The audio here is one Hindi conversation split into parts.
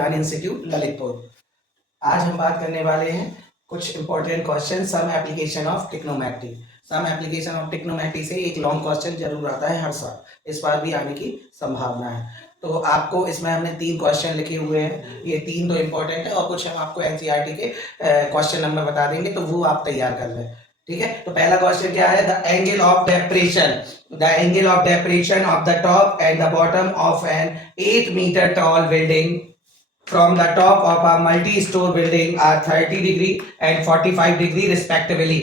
ज्ञान इंस्टीट्यूट ललितपुर। आज हम बात करने वाले हैं कुछ important question, some application of trigonometry. Some application of trigonometry से एक लॉन्ग क्वेश्चन जरूर आता है हर साल, इस बार भी आने की संभावना है। तो आपको इसमें हमने 3 क्वेश्चन लिखे हुए हैं, ये 3 तो इम्पोर्टेंट है और कुछ हम आपको एनसीईआरटी के क्वेश्चन नंबर बता देंगे, तो वो आप तैयार कर लें। ठीक है, तो पहला क्वेश्चन क्या है? The angle of depression, the angle of depression of the top and the bottom of an 8 metre tall building from the top of a multi-store building are 30 degree and 45 degree respectively.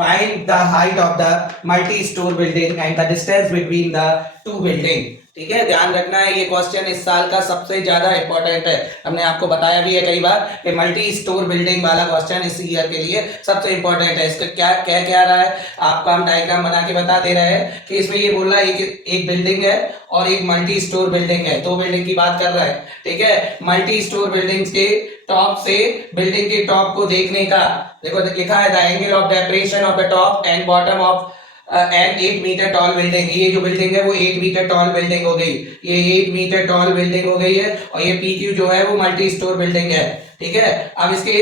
Find the height of the multi-store building and the distance between the two building. ठीक है, ध्यान रखना है, ये क्वेश्चन इस साल का सबसे ज्यादा इंपॉर्टेंट है। हमने आपको बताया भी है कई बार कि मल्टी स्टोर बिल्डिंग वाला क्वेश्चन इस ईयर के लिए सबसे इंपॉर्टेंट है। इसका क्या रहा है, आपका हम डायग्राम बना के बता दे रहे हैं कि इसमें ये बोल रहा है एक बिल्डिंग है और एक मल्टी स्टोर बिल्डिंग है, 2 बिल्डिंग की बात कर रहा है। ठीक है, मल्टी स्टोर बिल्डिंग्स के टॉप से बिल्डिंग के टॉप को देखने का, देखो लिखा है the angle of depression of the top and bottom of and 8 metre tall building. ये जो बिल्डिंग है वो 8 मीटर टॉल बिल्डिंग हो गई, ये 8 मीटर टॉल बिल्डिंग हो गई है और ये PQ जो है वो मल्टी स्टोर बिल्डिंग है। ठीक है, अब इसके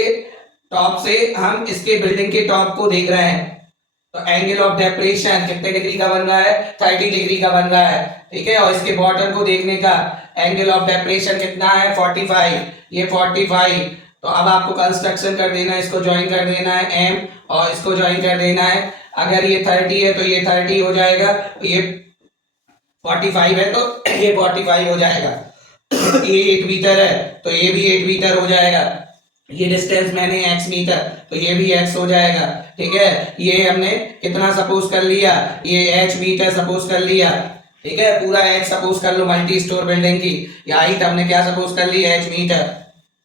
टॉप से हम इसके बिल्डिंग के टॉप को देख रहे हैं, तो एंगल ऑफ डेप्रेशन कितने डिग्री का बन रहा है? 30 डिग्री का बन रहा है। ठीक है, और इसके बॉटम को देखने का एंगल ऑफ डेप्रेशन कितना है? 45, ये 45। तो अब आपको कंस्ट्रक्शन कर देना है, इसको ज्वाइन कर देना है M और इसको ज्वाइन कर देना है। अगर ये 30 है तो ये 30 हो जाएगा, ये 45 है तो ये 45 हो जाएगा। ये 8 मीटर है तो ये भी 8 मीटर हो जाएगा। ये डिस्टेंस मैंने x मीटर तो ये भी x हो जाएगा। ठीक है, ये हमने कितना सपोज कर लिया? ये h मीटर सपोज कर लिया। ठीक है, पूरा h सपोज कर लो मल्टी स्टोर बिल्डिंग की, या हाइट हमने क्या सपोज कर ली? h metre.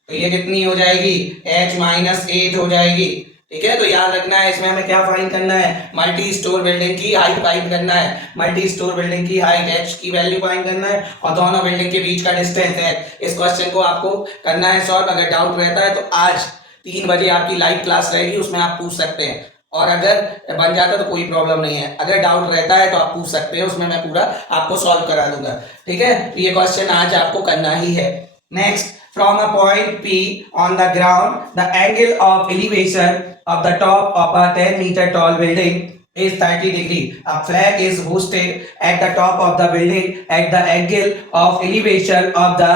तो ये कितनी हो जाएगी? h माइनस 8 हो जाएगी। ठीक है, तो याद रखना है इसमें हमें क्या फाइंड करना है? मल्टी स्टोर बिल्डिंग की हाइट फाइंड करना है। मल्टी स्टोर बिल्डिंग की हाइट h की वैल्यू फाइंड करना है और दोनों बिल्डिंग के बीच का डिस्टेंस है। इस क्वेश्चन को आपको करना है सॉल्व। अगर डाउट रहता है तो आज 3 बजे आपकी लाइव क्लास रहेगी, उसमें आप पूछ सकते हैं, और अगर बन जाता है तो कोई प्रॉब्लम नहीं है। अगर डाउट रहता है तो आप पूछ सकते हैं, उसमें मैं पूरा आपको सॉल्व करा दूंगा। ठीक है, तो ये क्वेश्चन आज आपको करना ही है। Next, from a point P on the ground, the angle of elevation of the top of a 10 meter tall building is 30 degree. A flag is hoisted at the top of the building at the angle of elevation of the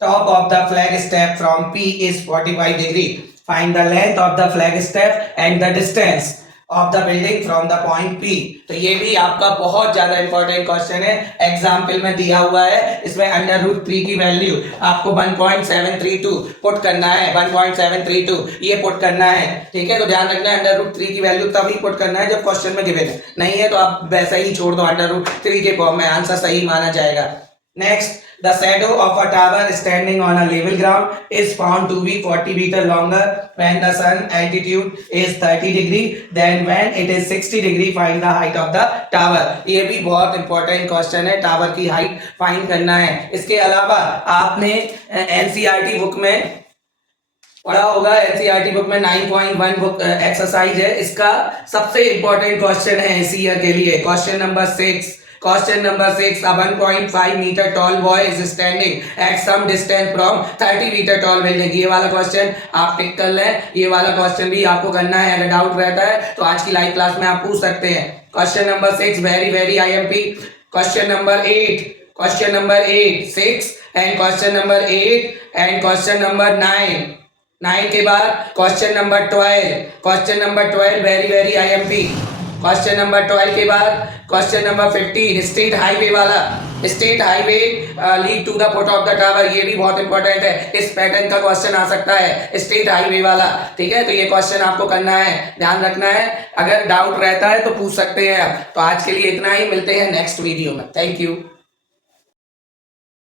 top of the flag step from P is 45 degree. Find the length of the flag step and the distance of the building from the point P. तो ये भी आपका बहुत ज्यादा इंपॉर्टेंट क्वेश्चन है, एग्जाम्पल में दिया हुआ है। इसमें √3 की वैल्यू आपको 1.732 पुट करना है, 1.732 ये पुट करना है। ठीक है, तो ध्यान रखना है √3 की वैल्यू तभी पुट करना है जब क्वेश्चन में गिवन है, नहीं है तो आप वैसा ही छोड़ दो, √3 के फॉर्म में आंसर सही माना जाएगा। Next, the shadow of a tower standing on a level ground is found to be 40 meter longer when the sun altitude is 30 degree than when it is 60 degree. Find the height of the tower. ये भी बहुत इंपॉर्टेंट क्वेश्चन है, टावर की हाइट फाइंड करना है। इसके अलावा आपने एनसीईआरटी बुक में पढ़ा होगा, एनसीईआरटी बुक में 9.1 बुक एक्सरसाइज है, इसका सबसे इंपॉर्टेंट क्वेश्चन है इस ईयर के लिए। Question number 6, a 1.5 meter tall boy is standing at some distance from 30 meter tall building. ये वाला क्वेश्चन आप टिक कर लें, ये वाला क्वेश्चन भी आपको करना है। अगर डाउट रहता है तो आज की लाइव क्लास में आप पूछ सकते हैं। Question number 6 very IMP। Question number 8, 6 and question number 8 and question number 9 के बाद question number 12 very IMP। Question number 12 के बाद क्वेश्चन नंबर 15 स्टेट हाईवे वाला, state highway lead to the foot of the tower. ये भी बहुत इंपॉर्टेंट है, इस पैटर्न का क्वेश्चन आ सकता है, स्टेट हाईवे वाला। ठीक है, तो ये क्वेश्चन आपको करना है, ध्यान रखना है। अगर डाउट रहता है तो पूछ सकते हैं आप। तो आज के लिए इतना ही, मिलते हैं नेक्स्ट वीडियो में। Thank you.